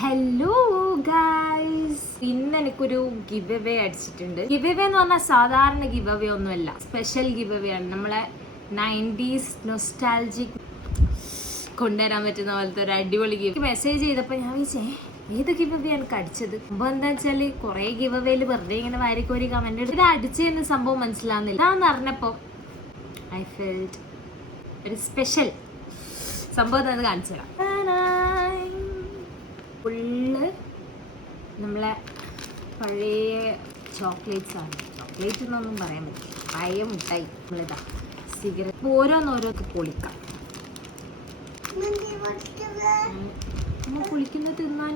Hello guys ഇന്ന് എനിക്കൊരു give away അടിച്ചിട്ടുണ്ട്. ഗിവ് അവേ എന്ന് പറഞ്ഞാൽ സാധാരണ ഗിവ് അവേ ഒന്നുമല്ല. സ്പെഷ്യൽ ഗിവ് അവേ ആണ്. നമ്മളെ നയന്റീസ് നൊസ്റ്റാൾജിക് കൊണ്ടുവരാൻ പറ്റുന്ന പോലത്തെ ഒരു അടിപൊളി ഗിവ് മെസ്സേജ് ചെയ്തപ്പോൾ ഞാൻ വിചാരിച്ചേ ഏത് ഗിവ് അവേ എനിക്ക് അടിച്ചത്? സംഭവം എന്താ വെച്ചാൽ കുറേ ഗിവ് അവേയിൽ വെറുതെ ഇങ്ങനെ വാരിക്കോരി കമന്റ് ഇത് അടിച്ചതെന്ന് സംഭവം മനസ്സിലാവുന്നില്ല. ഞാൻ അറിഞ്ഞപ്പോൾ ഐ ഫെൽറ്റ് ഒരു സ്പെഷ്യൽ സംഭവം അത് കാണിച്ചു തരാം ഫുള്ള് നമ്മളെ പഴയ ചോക്ലേറ്റ്സ് ആണ്. ചോക്ലേറ്റ് എന്നൊന്നും പറയാൻ പറ്റില്ല. പഴയ മുട്ടായി നമ്മളിതാ സിഗരറ്റ് ഓരോന്നോരോക്കെ പൊളിക്കാം. നമ്മൾ പൊളിക്കുന്നത് തിന്നാൻ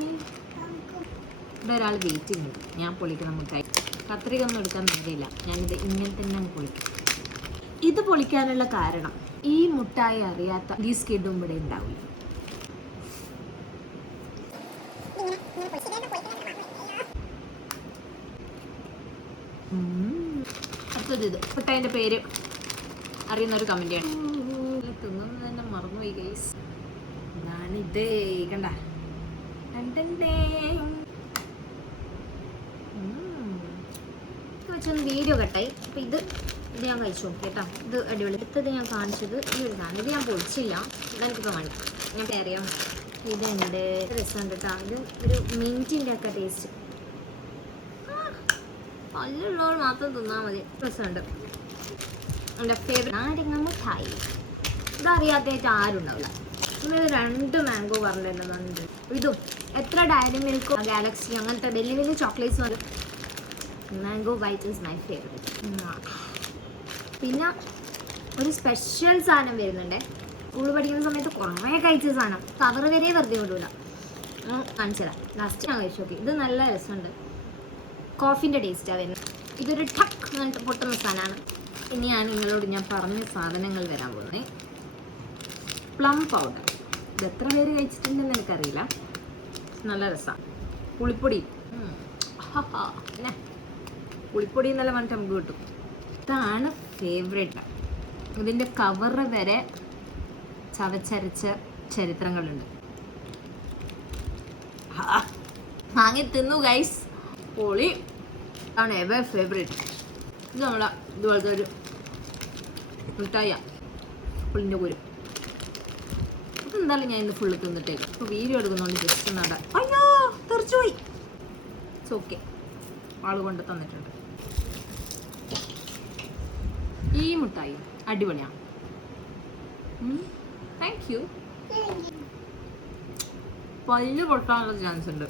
ഇവിടെ ഒരാൾ വെയിറ്റിംഗ് ഉണ്ട് ഞാൻ പൊളിക്കുന്ന മുട്ടായി. കത്രിക ഒന്നും എടുക്കാൻ പറ്റില്ല ഞാനിത് ഇങ്ങനെ തന്നെ പൊളിക്കും. ഇത് പൊളിക്കാനുള്ള കാരണം ഈ മുട്ടായി അറിയാത്ത ഈ സ്കിഡും ഇവിടെ ഉണ്ടാവില്ല. അടുത്തത് ഇത്. മുട്ടായിന്റെ പേര് അറിയുന്ന ഒരു കമന്റ് ആണ് തിന്നുന്നത് തന്നെ മറന്നുപോയി ഗൈസ് ഞാനിത് കണ്ട വെച്ചൊന്ന് വീഡിയോ കട്ടായി. അപ്പൊ ഇത് ഇത് ഞാൻ കഴിച്ചു നോക്കി കേട്ടോ. ഇത് അടിപൊളി. അടുത്തത് ഞാൻ കാണിച്ചത് ഈ ഒരു സാധനം. ഇത് ഞാൻ പൊളിച്ചില്ല ഇതെനിക്കിപ്പോൾ കാണിക്കാം ഞാൻ അറിയാം ഇതുണ്ട് രസമുണ്ട് കേട്ടോ. ഇത് ഒരു മിന്റിന്റെ ഒക്കെ ടേസ്റ്റ് പല്ലുള്ളവർ മാത്രം തിന്നാൽ മതി രസമുണ്ട്. എന്റെ ഫേവറേറ്റ് നാരങ്ങ മിഠായി. ഇതറിയാത്തായിട്ട് ആരും ഉണ്ടാവില്ല ഇത് രണ്ട് മാംഗോ പറഞ്ഞിട്ടുണ്ട് ഇതും എത്ര ഡയറി മിൽക്കോ ഗാലക്സി അങ്ങനത്തെ വലിയ വലിയ ചോക്ലേറ്റ്സ് വരും mango white is my favourite പിന്നെ ഒരു സ്പെഷ്യൽ സാധനം വരുന്നുണ്ട്. സ്കൂളിൽ പഠിക്കുന്ന സമയത്ത് കുറേ കഴിച്ച സാധനം. കവർ വരെ വെറുതെ വിടൂല കാണിച്ചതാ ലാസ്റ്റ് ഞാൻ കഴിച്ചു നോക്കി. ഇത് നല്ല രസമുണ്ട്. കോഫിന്റെ ടേസ്റ്റാണ് വരുന്നത്. ഇതൊരു ടക്ക് എന്നിട്ട് പൊട്ടുന്ന സാധനമാണ്. ഇനിയാണ് നിങ്ങളോട് ഞാൻ പറഞ്ഞ സാധനങ്ങൾ വരാൻ പോകുന്നത് പ്ലം പൗഡർ ഇത് എത്ര പേര് കഴിച്ചിട്ടുണ്ടെന്ന് എനിക്കറിയില്ല. നല്ല രസമാണ് പുളിപ്പൊടി. പുളിപ്പൊടി എന്നല്ല പറഞ്ഞിട്ട് നമുക്ക് കിട്ടും. ഇതാണ് ഫേവറേറ്റ് ഇതിന്റെ കവറ് വരെ ചവച്ചരച്ച ചരിത്രങ്ങളുണ്ട്. വാങ്ങി തിന്നു ഗൈസ് പൊളി. ആണ് എവർ ഫേവറേറ്റ് ഇത് നമ്മളെ ഇതുപോലത്തെ ഒരു മിഠായ പുള്ളിന്റെ കുരു ഇത് എന്തായാലും ഞാൻ ഇന്ന് ഫുള്ള് തിന്നിട്ടേക്കും ഇപ്പോൾ വീഡിയോ എടുക്കുന്നതുകൊണ്ട് ജസ്റ്റ് നട അയ്യോ തെറിച്ചുപോയി ഇറ്റ്സ് ഓക്കെ ആൾ കൊണ്ട് തന്നിട്ടുണ്ട്. ഈ മിഠായി അടിപൊളിയാണ് താങ്ക് യു പല്ല് പൊട്ടാനുള്ള ചാൻസ് ഉണ്ട്.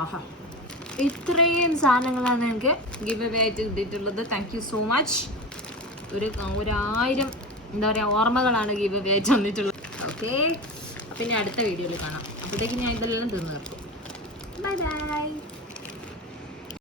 ആഹാ. ഇത്രയും സാധനങ്ങളാണ് എനിക്ക് ഗിവ് അവേ ആയിട്ട് കിട്ടിയിട്ടുള്ളത്. താങ്ക് യു സോ മച്ച് ഒരു ഒരായിരം എന്താ പറയുക ഓർമ്മകളാണ് ഗിവ് അവേ ആയിട്ട് വന്നിട്ടുള്ളത് ഓക്കെ അപ്പം ഇനി അടുത്ത വീഡിയോയിൽ കാണാം. അപ്പോഴത്തേക്ക് ഞാൻ ഇതെല്ലാം തിന്നു തീർക്കും ബൈ ബൈ